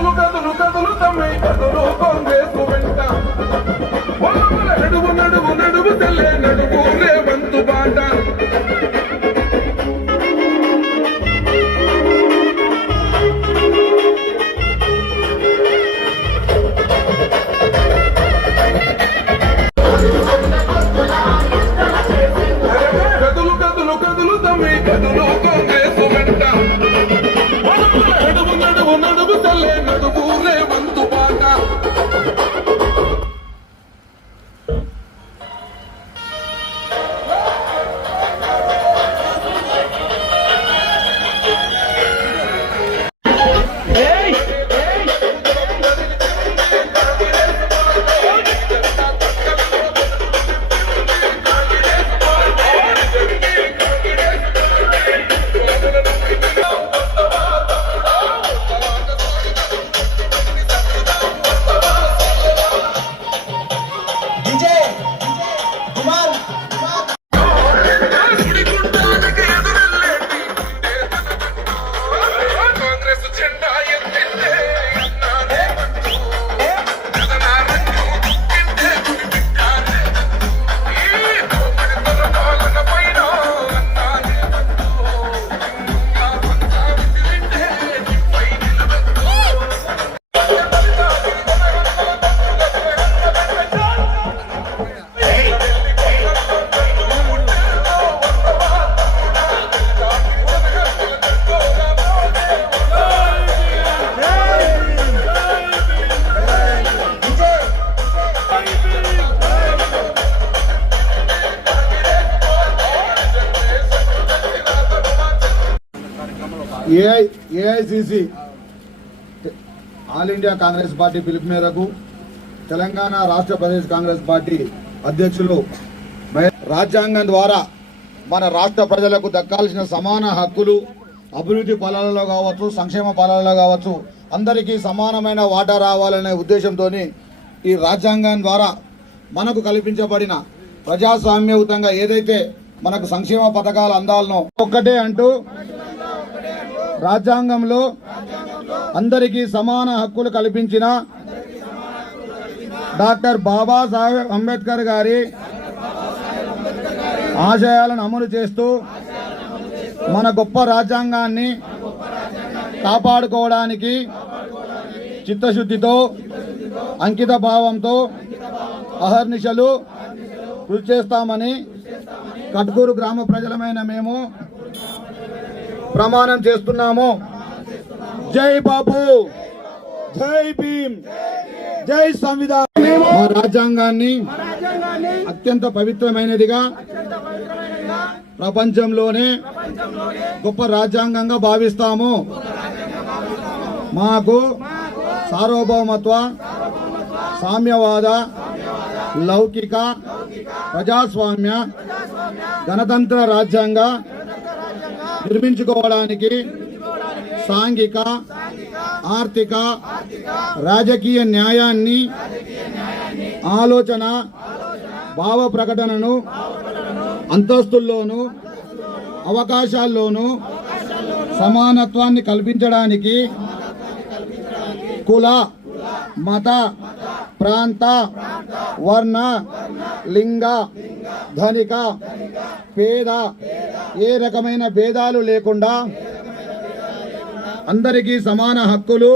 involucrando AI AICC all India Congress party పిలుపు మేరకు తెలంగాణ రాష్ట్ర ప్రదేశ్ కాంగ్రెస్ పార్టీ అధ్యక్షులు రాజ్యాంగం ద్వారా మన రాష్ట్ర ప్రజలకు దక్కాల్సిన సమాన హక్కులు అభివృద్ధి ఫలాలలో కావచ్చు సంక్షేమ ఫలాలలో కావచ్చు అందరికీ సమానమైన వాటా రావాలనే ఉద్దేశంతో ఈ రాజ్యాంగం ద్వారా మనకు కల్పించబడిన ప్రజాస్వామ్యయుతంగా ఏదైతే మనకు సంక్షేమ పథకాలు అందాలనో ఒక్కటే అంటూ రాజ్యాంగంలో అందరికీ సమాన హక్కులు కల్పించిన డాక్టర్ బాబాసాహెబ్ అంబేద్కర్ గారి ఆశయాలను అమలు చేస్తూ మన గొప్ప రాజ్యాంగాన్ని కాపాడుకోవడానికి చిత్తశుద్ధితో అంకిత భావంతో అహర్నిశలు కృషి చేస్తామని కట్కూరు గ్రామ ప్రజలమైన మేము ప్రమాణం చేస్తున్నాము. జై బాబు. జై భీమ్. జై సంవిధానం. మా రాజ్యాంగాన్ని అత్యంత పవిత్రమైనదిగా ప్రపంచంలోనే గొప్ప రాజ్యాంగంగా భావిస్తాము. మాకు సార్వభౌమత్వ సామ్యవాద లౌకిక ప్రజాస్వామ్య గణతంత్ర రాజ్యాంగ నిర్మించుకోవడానికి సాంఘిక ఆర్థిక రాజకీయ న్యాయాన్ని ఆలోచన భావ ప్రకటనను అంతస్తుల్లోనూ అవకాశాల్లోనూ సమానత్వాన్ని కల్పించడానికి కుల మత ప్రాంత వర్ణ లింగ ధనిక పేద ఏ రకమైన భేదాలు లేకుండా అందరికీ సమాన హక్కులు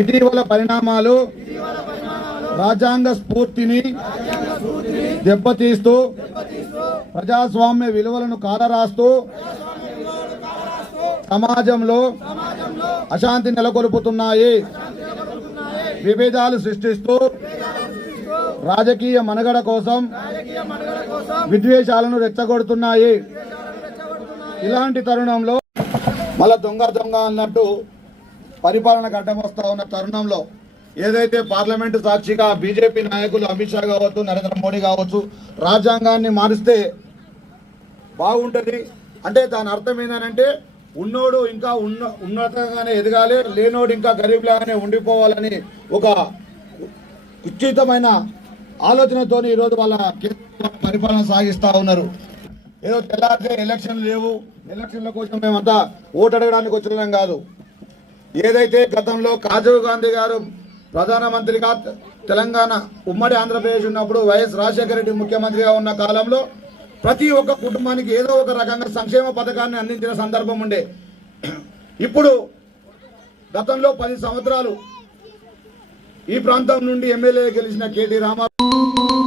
ఇటీవల పరిణామాలు రాజ్యాంగ స్ఫూర్తిని దెబ్బతీస్తూ ప్రజాస్వామ్య విలువలను కాలరాస్తూ సమాజంలో అశాంతి నెలకొల్పుతున్నాయి. విభేదాలు సృష్టిస్తూ రాజకీయ మనుగడ కోసం విద్వేషాలను రెచ్చగొడుతున్నాయి. ఇలాంటి తరుణంలో మళ్ళా దొంగ దొంగ అన్నట్టు పరిపాలన గడ్డం వస్తా ఉన్న తరుణంలో ఏదైతే పార్లమెంటు సాక్షిగా బీజేపీ నాయకులు అమిత్ షా కావచ్చు నరేంద్ర మోడీ కావచ్చు రాజ్యాంగాన్ని మారిస్తే బాగుంటుంది. అంటే దాని అర్థం ఏంటంటే ఉన్నోడు ఇంకా ఉన్న ఉన్నతంగానే ఎదగాలి లేనోడు ఇంకా గరీబ్లాగానే ఉండిపోవాలని ఒక కుచితమైన ఆలోచనతో ఈరోజు వాళ్ళ కేంద్ర పరిపాలన సాగిస్తూ ఉన్నారు. ఏదో తెల్లారితే ఎలక్షన్లు లేవు. ఎలక్షన్ల కోసం మేమంతా ఓటు అడగడానికి వచ్చినాం కాదు. ఏదైతే గతంలో రాజీవ్ గాంధీ గారు ప్రధానమంత్రిగా తెలంగాణ ఉమ్మడి ఆంధ్రప్రదేశ్ ఉన్నప్పుడు వైఎస్ రాజశేఖర రెడ్డి ముఖ్యమంత్రిగా ఉన్న కాలంలో ప్రతి ఒక్క కుటుంబానికి ఏదో ఒక రకంగా సంక్షేమ పథకాన్ని అందించిన సందర్భం ఉండే. ఇప్పుడు గతంలో పది సంవత్సరాలు ఈ ప్రాంతం నుండి ఎమ్మెల్యే గెలిచిన కేటీ రామారావు